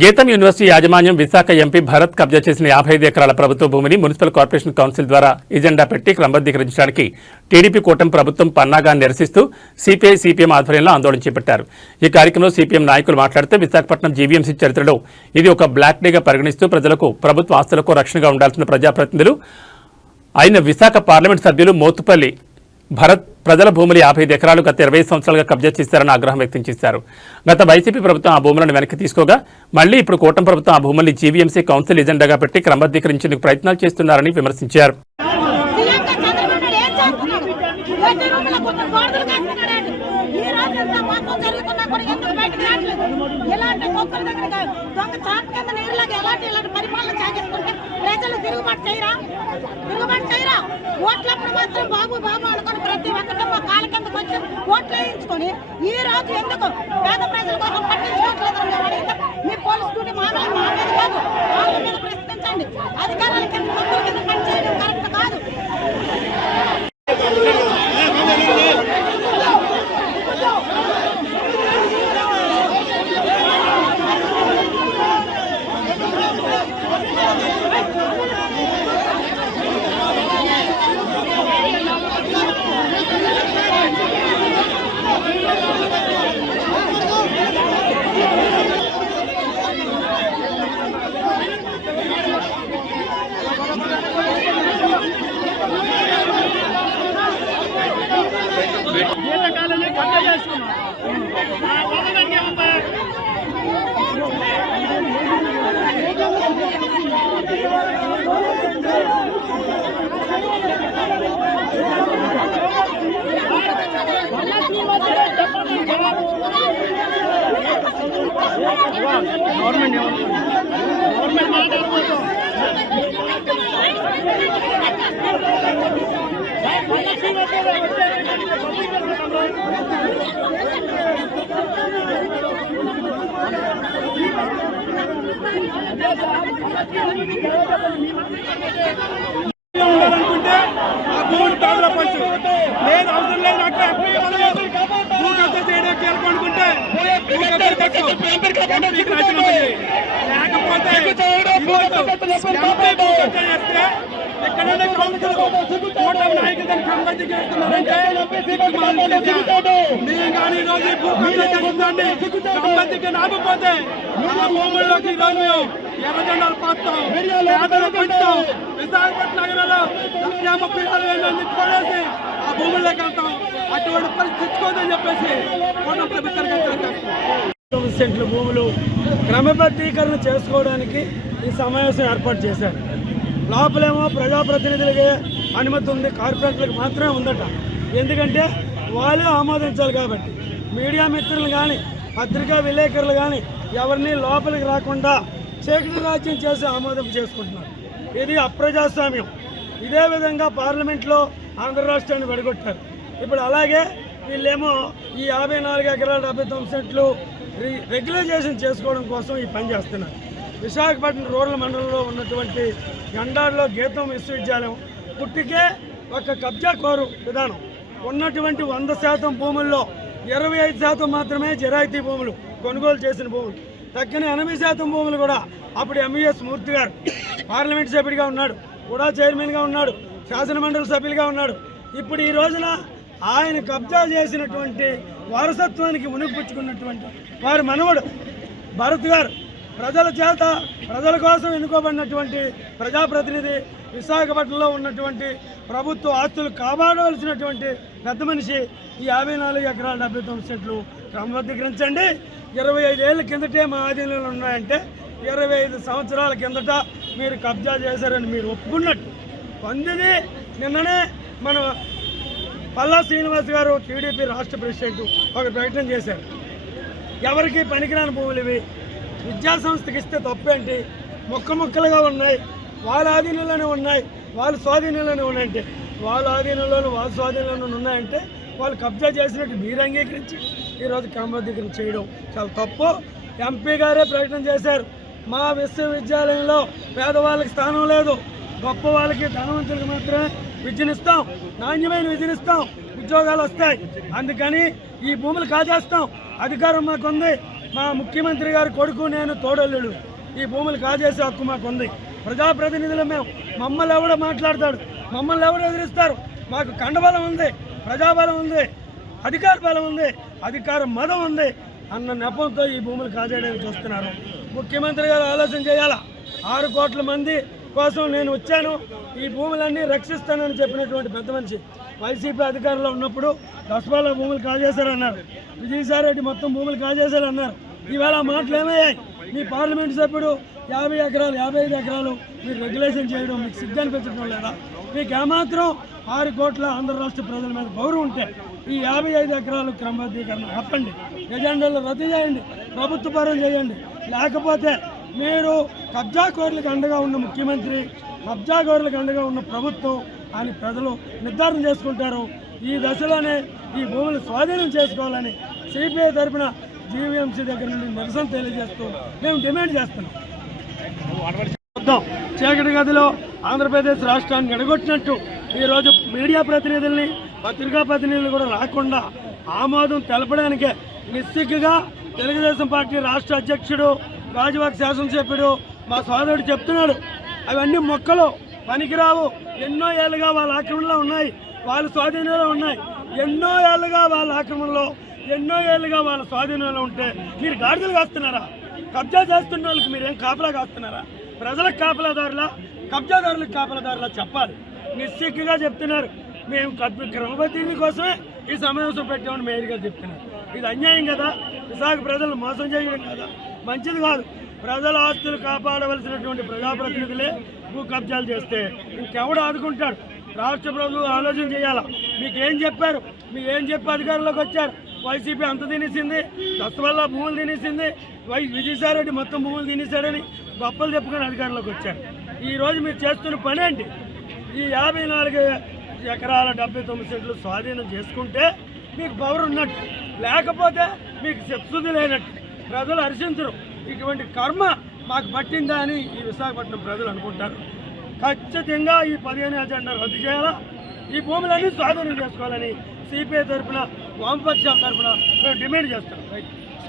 గీతం యూనివర్సిటీ యాజమాన్యం విశాఖ ఎంపీ భరత్ కబ్జా చేసిన 55 ఎకరాల ప్రభుత్వ భూమిని మున్సిపల్ కార్పొరేషన్ కౌన్సిల్ ద్వారా ఎజెండా పెట్టి క్రమబద్ధీకరించడానికి టీడీపీ కూటమి ప్రభుత్వం పన్నాగాన్ని నిరసిస్తూ సిపిఐ సిపిఎం ఆధ్వర్యంలో ఆందోళన చేపట్టారు. ఈ కార్యక్రమంలో సిపిఎం నాయకులు మాట్లాడుతూ విశాఖపట్నం జీవీఎంసీ చరిత్రలో ఇది ఒక బ్లాక్ డేగా పరిగణిస్తూ ప్రజలకు ప్రభుత్వ ఆస్తులకు రక్షణగా ఉండాల్సిన ప్రజాప్రతినిధులు అయిన విశాఖ పార్లమెంట్ సభ్యులు మోతుపల్లి భరత్ ప్రజల భూములు 55 ఎకరాలు గత 20 సంవత్సరాలుగా కబ్జా చేశారని ఆగ్రహం వ్యక్తం చేశారు. గత వైసీపీ ప్రభుత్వం ఆ భూములను వెనక్కి తీసుకోగా మళ్లీ ఇప్పుడు కూటమి ప్రభుత్వం ఆ భూముల్ని జీవీఎంసీ కౌన్సిల్ ఎజెండాగా పెట్టి క్రమబద్ధీకరించేందుకు ప్రయత్నాలు చేస్తున్నారని విమర్శించారు. ఓట్లప్పుడు మాత్రం బాబు బాబు అనుకుని ప్రతి ఒక్కటి మా కాళ్ళ కిందకు వచ్చి ఓట్లు వేయించుకొని ఈ రోజు ఎందుకు పేద ప్రజల కోసం పట్టించుకోవట్లేదు. మీ పోలీస్ డ్యూటీ మా మీద కాదు, వాళ్ళ మీద ప్రశ్నించండి. అధికారుల కింద పనిచేయడం కరెక్ట్ కాదు. ఉండాలనుకుంటే ఆ భూమిని పేదల పంచు లేదు, అవసరం లేదు. భూ కబ్జా చేయడానికి అనుకుంటే లేకపోతే చేస్తే ఎక్కడైనా కౌన్సిల్ కూటమి నాయకులు దాన్ని క్రమబద్ధీకరిస్తున్నారంటే మేము కానీ ఈరోజు భూ కబ్జా చేస్తుందండి. క్రమబద్ధీకి రాకపోతే ఆ భూముల్లోకి ఈరోజు మేము ఎర్రజెండాలు పాస్తాం, పేదలు పెంచుతాం. విశాఖపట్నం నగరంలో 36,000 కొనేసి ఆ భూముల్లోకి వెళ్తాం. అటువంటి పరిస్థితి తెచ్చుకోదని చెప్పేసి కూటమి ప్రభుత్వానికి సెంట్ల భూములు క్రమబద్ధీకరణ చేసుకోవడానికి ఈ సమావేశం ఏర్పాటు చేశారు. లోపలేమో ప్రజాప్రతినిధులకి అనుమతి ఉంది, కార్పొరేట్లకు మాత్రమే ఉందట. ఎందుకంటే వాళ్ళే ఆమోదించాలి కాబట్టి మీడియా మిత్రులు కానీ పత్రికా విలేకరులు కానీ ఎవరిని లోపలికి రాకుండా చీకటి రాజ్యం చేసి ఆమోదం చేసుకుంటున్నారు. ఇది అప్రజాస్వామ్యం. ఇదే విధంగా పార్లమెంట్లో ఆంధ్ర రాష్ట్రాన్ని విడగొట్టారు. ఇప్పుడు అలాగే వీళ్ళేమో ఈ 54 ఎకరాల 79 సెంట్లు రెగ్యులైజేషన్ చేసుకోవడం కోసం ఈ పని చేస్తున్నారు. విశాఖపట్నం రూరల్ మండలంలో ఉన్నటువంటి గండార్లో గీతం విశ్వవిద్యాలయం పుట్టికే ఒక కబ్జా కోరు విధానం ఉన్నటువంటి 100% భూముల్లో 25% మాత్రమే జరాయితీ భూములు, కొనుగోలు చేసిన భూములు. తక్కిన 80% భూములు కూడా అప్పుడు ఎంవీఎస్ మూర్తి గారు పార్లమెంట్ సభ్యుడిగా ఉన్నాడు, కూడా చైర్మన్గా ఉన్నాడు, శాసనమండలి సభ్యులుగా ఉన్నాడు. ఇప్పుడు ఈ రోజున ఆయన కబ్జా చేసినటువంటి వారసత్వానికి మునిగిపుచ్చుకున్నటువంటి వారి మనవడు భరత్ గారు ప్రజల చేత ప్రజల కోసం ఎన్నుకోబడినటువంటి ప్రజాప్రతినిధి, విశాఖపట్నంలో ఉన్నటువంటి ప్రభుత్వ ఆస్తులు కాపాడవలసినటువంటి పెద్ద మనిషి ఈ 54 ఎకరాల 79 సెంట్లు క్రమబద్ధీకరించండి. 25 ఏళ్ళ కిందటే మా ఆధీనంలో ఉన్నాయంటే 25 సంవత్సరాల కిందట మీరు కబ్జా చేశారని మీరు ఒప్పుకున్నట్టు పొందిది. నిన్ననే మన పల్లా శ్రీనివాస్ గారు టీడీపీ రాష్ట్ర ప్రెసిడెంట్ ఒక ప్రకటన చేశారు. ఎవరికి పనికిరాని భూములు ఇవి, విద్యాసంస్థకి ఇస్తే తప్పేంటి, ముక్కలుగా ఉన్నాయి, వాళ్ళ ఆధీనంలోనే ఉన్నాయి, వాళ్ళ స్వాధీనంలోనే ఉన్నాయంటే వాళ్ళ ఆధీనంలోనూ వాళ్ళ స్వాధీనంలోనూ ఉన్నాయంటే వాళ్ళు కబ్జా చేసినట్టు మీరు అంగీకరించి ఈరోజు క్రమబద్ధీకరణ చేయడం చాలా తప్పు. ఎంపీ గారే ప్రకటన చేశారు, మా విశ్వవిద్యాలయంలో పేదవాళ్ళకి స్థానం లేదు, గొప్ప వాళ్ళకి ధనవంతులకు మాత్రమే విద్యనిస్తాం, నాణ్యమైన విద్యనిస్తాం, ఉద్యోగాలు వస్తాయి. అందుకని ఈ భూములు కాజేస్తాం, అధికారం మాకుంది, మా ముఖ్యమంత్రి గారి కొడుకు నేను తోడల్లుడు. ఈ భూములు కాజేసే హక్కు మాకు ఉంది. ప్రజాప్రతినిధులు మేము. మమ్మల్ని ఎవడో మాట్లాడతాడు, మమ్మల్ని ఎవరు ఎదిరిస్తారు? మాకు కండబలం ఉంది, ప్రజాబలం ఉంది, అధికార బలం ఉంది, అధికార మదం ఉంది అన్న నెపంతో ఈ భూములు కాజేయడానికి చూస్తున్నారు. ముఖ్యమంత్రి గారు ఆలోచన చేయాలా. 6 కోట్ల మంది కోసం నేను వచ్చాను, ఈ భూములన్నీ రక్షిస్తానని చెప్పినటువంటి పెద్ద మనిషి వైసీపీ అధికారంలో ఉన్నప్పుడు దసపాల భూములు కాజేశారన్నారు. విజయసాయిరెడ్డి మొత్తం భూములు కాజేశారన్నారు. ఈవేళ మాటలు ఏమయ్యాయి? మీ పార్లమెంట్ సభ్యుడు 50 ఎకరాలు 55 ఎకరాలు మీరు రెగ్యులేషన్ చేయడం మీకు సిగ్గు అనిపించడం లేదా? మీకు ఏమాత్రం 6 కోట్ల ఆంధ్ర రాష్ట్ర ప్రజల మీద గౌరవం ఉంటే ఈ 55 ఎకరాలు క్రమబద్ధీకరణ ఆపండి, ఎజెండాలో రద్దు చేయండి, ప్రభుత్వ పరం చేయండి. లేకపోతే మీరు కబ్జాకోరులకు అండగా ఉన్న ముఖ్యమంత్రి, కబ్జాకోరులకు అండగా ఉన్న ప్రభుత్వం అని ప్రజలు నిర్ధారణ చేసుకుంటారు. ఈ దశలోనే ఈ భూములు స్వాధీనం చేసుకోవాలని సిపిఐ తరఫున జీవీఎంసీ దగ్గర నుండి నిరసన తెలియజేస్తూ మేము డిమాండ్ చేస్తున్నాం. చీకటి గదిలో ఆంధ్రప్రదేశ్ రాష్ట్రాన్ని ఎడగొట్టినట్టు ఈరోజు మీడియా ప్రతినిధుల్ని, పత్రికా ప్రతినిధులు కూడా రాకుండా ఆమోదం తెలపడానికే నిస్సిగ్గుగా తెలుగుదేశం పార్టీ రాష్ట్ర అధ్యక్షుడు, గాజువాక శాసనసభ్యుడు మా సోదరుడు చెప్తున్నాడు. అవన్నీ మొక్కలు పనికిరావు. ఎన్నో ఏళ్ళుగా వాళ్ళ ఆక్రమణలో ఉన్నాయి, వాళ్ళ స్వాధీనంలో ఉన్నాయి. ఎన్నో ఏళ్ళుగా వాళ్ళ ఆక్రమణలో, ఎన్నో ఏళ్ళుగా వాళ్ళ స్వాధీనంలో ఉంటే మీరు గాడిదలు కాస్తున్నారా? కబ్జా చేస్తున్న వాళ్ళకి మీరేం కాపలా కాస్తున్నారా? ప్రజలకు కాపలాదారులా, కబ్జాదారులకు కాపలాదారులా చెప్పాలి. నిశ్చిగ్గుగా చెప్తున్నారు. మేము క్రమబద్ధీకరణ కోసమే ఈ సమావేశం పెట్టామని మేయర్గా చెప్తున్నారు. ఇది అన్యాయం కదా? విశాఖ ప్రజలను మోసం చేయడం కదా? మంచిది కాదు. ప్రజల ఆస్తులు కాపాడవలసినటువంటి ప్రజాప్రతినిధులే భూ కబ్జాలు చేస్తే ఇంకెవడు ఆదుకుంటాడు? రాష్ట్ర ప్రభుత్వం ఆలోచన చేయాలా. మీకేం చెప్పారు? మీకు ఏం చెప్పి అధికారంలోకి వచ్చారు? వైసీపీ అంత తినేసింది, దసవల్ల భూములు తినేసింది, విజయసాయిరెడ్డి మొత్తం భూములు తినేశాడని గొప్పలు చెప్పుకొని అధికారంలోకి వచ్చారు. ఈరోజు మీరు చేస్తున్న పని ఏంటి? ఈ 54 ఎకరాల 79 సెంట్లు స్వాధీనం చేసుకుంటే మీకు పవర్ ఉన్నట్టు, లేకపోతే మీకు శక్తి లేనట్టు. ప్రజలు హర్షించరు. ఇటువంటి కర్మ మాకు పట్టిందా అని ఈ విశాఖపట్నం ప్రజలు అనుకుంటారు. ఖచ్చితంగా ఈ 15 ఎజెండా రద్దు చేయాలా, ఈ భూములన్నీ స్వాధీనం చేసుకోవాలని సిపిఐ తరఫున, వామపక్షాల తరఫున మేము డిమాండ్ చేస్తాం.